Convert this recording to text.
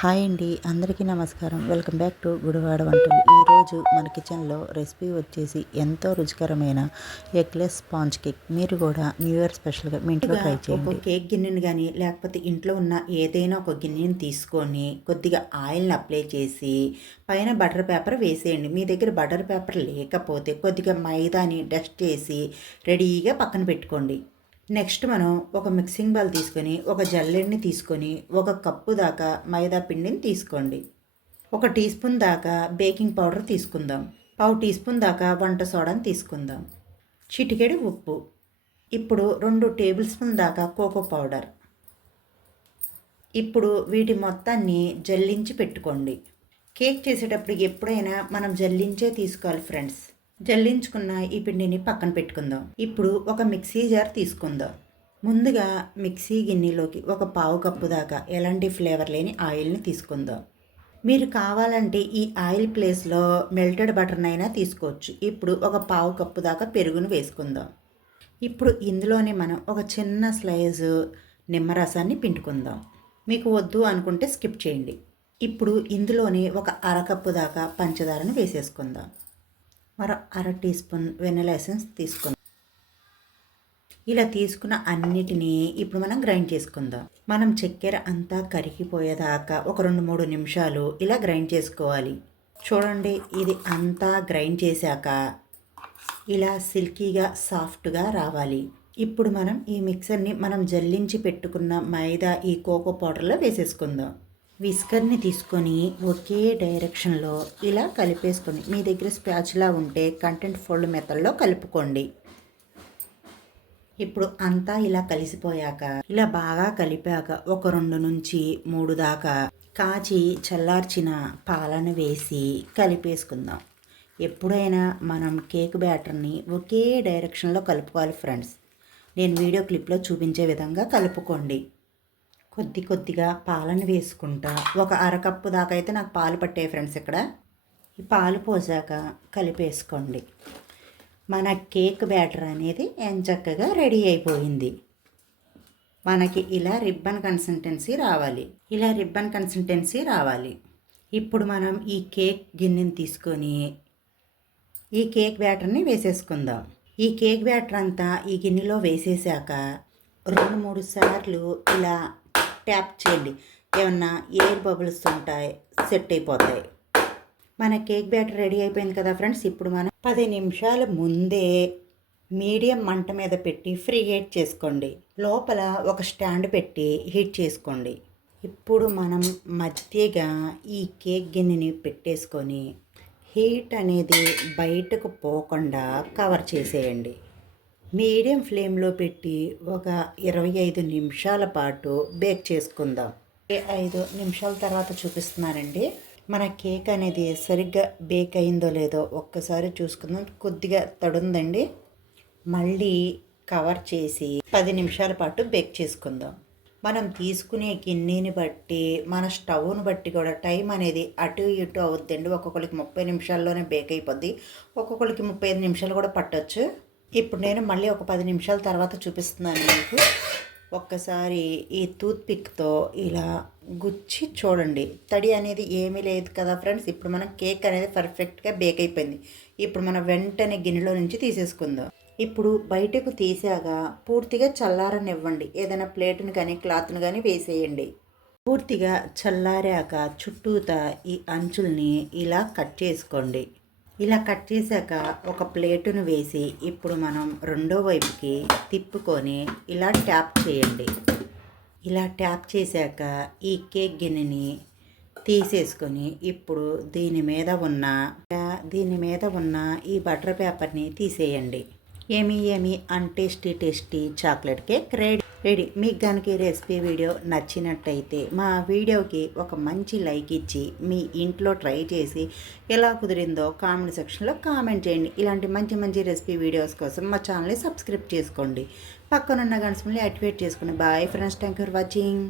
Hi అండి, అందరికీ నమస్కారం. వెల్కమ్ బ్యాక్ టు గుడివాడ వంటలు. ఈరోజు మన కిచెన్లో రెసిపీ వచ్చేసి ఎంతో రుచికరమైన ఎగ్లెస్ స్పాంజ్ కేక్. మీరు కూడా న్యూ ఇయర్ స్పెషల్గా మీ ఇంట్లో ట్రై చేయండి. ఒక కేక్ గిన్నెని కానీ లేకపోతే ఇంట్లో ఉన్న ఏదైనా ఒక గిన్నెని తీసుకొని కొద్దిగా ఆయిల్ని అప్లై చేసి పైన బటర్ పేపర్ వేసేయండి. మీ దగ్గర బటర్ పేపర్ లేకపోతే కొద్దిగా మైదాని డస్ట్ చేసి రెడీగా పక్కన పెట్టుకోండి. నెక్స్ట్ మనం ఒక మిక్సింగ్ బౌల్ తీసుకొని ఒక జల్లెడని తీసుకొని ఒక కప్పు దాకా మైదా పిండిని తీసుకోండి. 1 టీ స్పూన్ దాకా బేకింగ్ పౌడర్ తీసుకుందాం. 1/2 టీ స్పూన్ దాకా వంట సోడాని తీసుకుందాం. చిటికెడు ఉప్పు. ఇప్పుడు 2 టేబుల్ స్పూన్ దాకా కోకో పౌడర్. ఇప్పుడు వీటి మొత్తాన్ని జల్లించి పెట్టుకోండి. కేక్ చేసేటప్పుడు ఎప్పుడైనా మనం జల్లించే తీసుకోవాలి ఫ్రెండ్స్. జల్లించుకున్న ఈ పిండిని పక్కన పెట్టుకుందాం. ఇప్పుడు ఒక మిక్సీ జార్ తీసుకుందాం. ముందుగా మిక్సీ గిన్నెలోకి 1/4 కప్పు దాకా ఎలాంటి ఫ్లేవర్ లేని ఆయిల్ని తీసుకుందాం. మీరు కావాలంటే ఈ ఆయిల్ ప్లేస్లో మెల్టెడ్ బటర్నైనా తీసుకోవచ్చు. ఇప్పుడు 1/4 కప్పు దాకా పెరుగును వేసుకుందాం. ఇప్పుడు ఇందులోనే మనం ఒక చిన్న స్లైజు నిమ్మరసాన్ని పిండుకుందాం. మీకు వద్దు అనుకుంటే స్కిప్ చేయండి. ఇప్పుడు ఇందులోనే ఒక 1/2 కప్పు దాకా పంచదారను వేసేసుకుందాం. మరో 1/2 టీ స్పూన్ వెనిలా ఎసెన్స్ తీసుకుందాం. ఇలా తీసుకున్న అన్నిటినీ ఇప్పుడు మనం గ్రైండ్ చేసుకుందాం. మనం చక్కెర అంతా కరిగిపోయేదాకా ఒక 2-3 నిమిషాలు ఇలా గ్రైండ్ చేసుకోవాలి. చూడండి, ఇది అంతా గ్రైండ్ చేశాక ఇలా సిల్కీగా సాఫ్ట్గా రావాలి. ఇప్పుడు మనం ఈ మిక్సర్ని మనం జల్లించి పెట్టుకున్న మైదా ఈ కోకో పౌడర్లో వేసేసుకుందాం. విస్కర్ని తీసుకొని ఒకే డైరెక్షన్లో ఇలా కలిపేసుకొని మీ దగ్గర స్పాచులా ఉంటే కంటెంట్ ఫోల్డ్ మెథడ్లో కలుపుకోండి. ఇప్పుడు అంతా ఇలా కలిసిపోయాక ఇలా బాగా కలిపాక ఒక 2 నుంచి 3 దాకా కాచి చల్లార్చిన పాలను వేసి కలిపేసుకుందాం. ఎప్పుడైనా మనం కేక్ బ్యాటర్ని ఒకే డైరెక్షన్లో కలుపుకోవాలి ఫ్రెండ్స్. నేను వీడియో క్లిప్లో చూపించే విధంగా కలుపుకోండి. కొద్దిగా పాలను వేసుకుంటా ఒక 1/2 కప్పు దాకా అయితే నాకు పాలు పట్టాయి ఫ్రెండ్స్. ఇక్కడ ఈ పాలు పోసాక కలిపేసుకోండి. మన కేక్ బ్యాటర్ అనేది ఎంచక్కగా రెడీ అయిపోయింది. మనకి ఇలా రిబ్బన్ కన్సిస్టెన్సీ రావాలి. ఇప్పుడు మనం ఈ కేక్ గిన్నెని తీసుకొని ఈ కేక్ బ్యాటర్ని వేసేసుకుందాం. ఈ కేక్ బ్యాటర్ అంతా ఈ గిన్నెలో వేసేసాక 2-3 సార్లు ఇలా ట్యాప్ చేయండి. ఏమన్నా ఎయిర్ బబుల్స్ ఉంటాయి, సెట్ అయిపోతాయి. మన కేక్ బ్యాటర్ రెడీ అయిపోయింది కదా ఫ్రెండ్స్. ఇప్పుడు మనం 10 నిమిషాల ముందే మీడియం మంట మీద పెట్టి ఫ్రీ హీట్ చేసుకోండి. లోపల ఒక స్టాండ్ పెట్టి హీట్ చేసుకోండి. ఇప్పుడు మనం మధ్యగా ఈ కేక్ గిన్నెని పెట్టేసుకొని హీట్ అనేది బయటకు పోకుండా కవర్ చేసేయండి. మీడియం ఫ్లేమ్లో పెట్టి ఒక 25 నిమిషాల పాటు బేక్ చేసుకుందాం. 5 నిమిషాల తర్వాత చూపిస్తున్నానండి. మన కేక్ అనేది సరిగ్గా బేక్ అయిందో లేదో ఒక్కసారి చూసుకుందాం. కొద్దిగా తడుందండి. మళ్ళీ కవర్ చేసి 10 నిమిషాల పాటు బేక్ చేసుకుందాం. మనం తీసుకునే గిన్నెని బట్టి మన స్టవ్ను బట్టి కూడా టైం అనేది అటు ఇటు అవుద్దండి. ఒక్కొక్కరికి 30 నిమిషాల్లోనే బేక్ అయిపోద్ది, ఒక్కొక్కరికి 35 నిమిషాలు కూడా పట్టొచ్చు. ఇప్పుడు నేను మళ్ళీ ఒక 10 నిమిషాల తర్వాత చూపిస్తున్నాను మీకు. ఒక్కసారి ఈ టూత్ పిక్తో ఇలా గుచ్చి చూడండి. తడి అనేది ఏమీ లేదు కదా ఫ్రెండ్స్. ఇప్పుడు మన కేక్ అనేది పర్ఫెక్ట్గా బేక్ అయిపోయింది. ఇప్పుడు మనం వెంటనే గిన్నెలో నుంచి తీసేసుకుందాం. ఇప్పుడు బయటకు తీసాక పూర్తిగా చల్లారనివ్వండి. ఏదైనా ప్లేట్ని కానీ క్లాత్ను కానీ వేసేయండి. పూర్తిగా చల్లారాక చుట్టూతా ఈ అంచుల్ని ఇలా కట్ చేసుకోండి. ఇలా కట్ చేశాక ఒక ప్లేటును వేసి ఇప్పుడు మనం రెండో వైపుకి తిప్పుకొని ఇలా ట్యాప్ చేయండి. ఇలా ట్యాప్ చేశాక ఈ కేక్ గిన్నెని తీసేసుకొని ఇప్పుడు దీని మీద ఉన్న ఈ బటర్ పేపర్ని తీసేయండి. ఏమీ టేస్టీ చాక్లెట్ కేక్ రెడీ. మీకు కనుక ఈ రెసిపీ వీడియో నచ్చినట్టయితే మా వీడియోకి ఒక మంచి లైక్ ఇచ్చి మీ ఇంట్లో ట్రై చేసి ఎలా కుదిరిందో కామెంట్ సెక్షన్లో కామెంట్ చేయండి. ఇలాంటి మంచి రెసిపీ వీడియోస్ కోసం మా ఛానల్ని సబ్స్క్రైబ్ చేసుకోండి. పక్కనున్న గంట సింబల్ని యాక్టివేట్ చేసుకోండి. Bye friends, thank you for watching.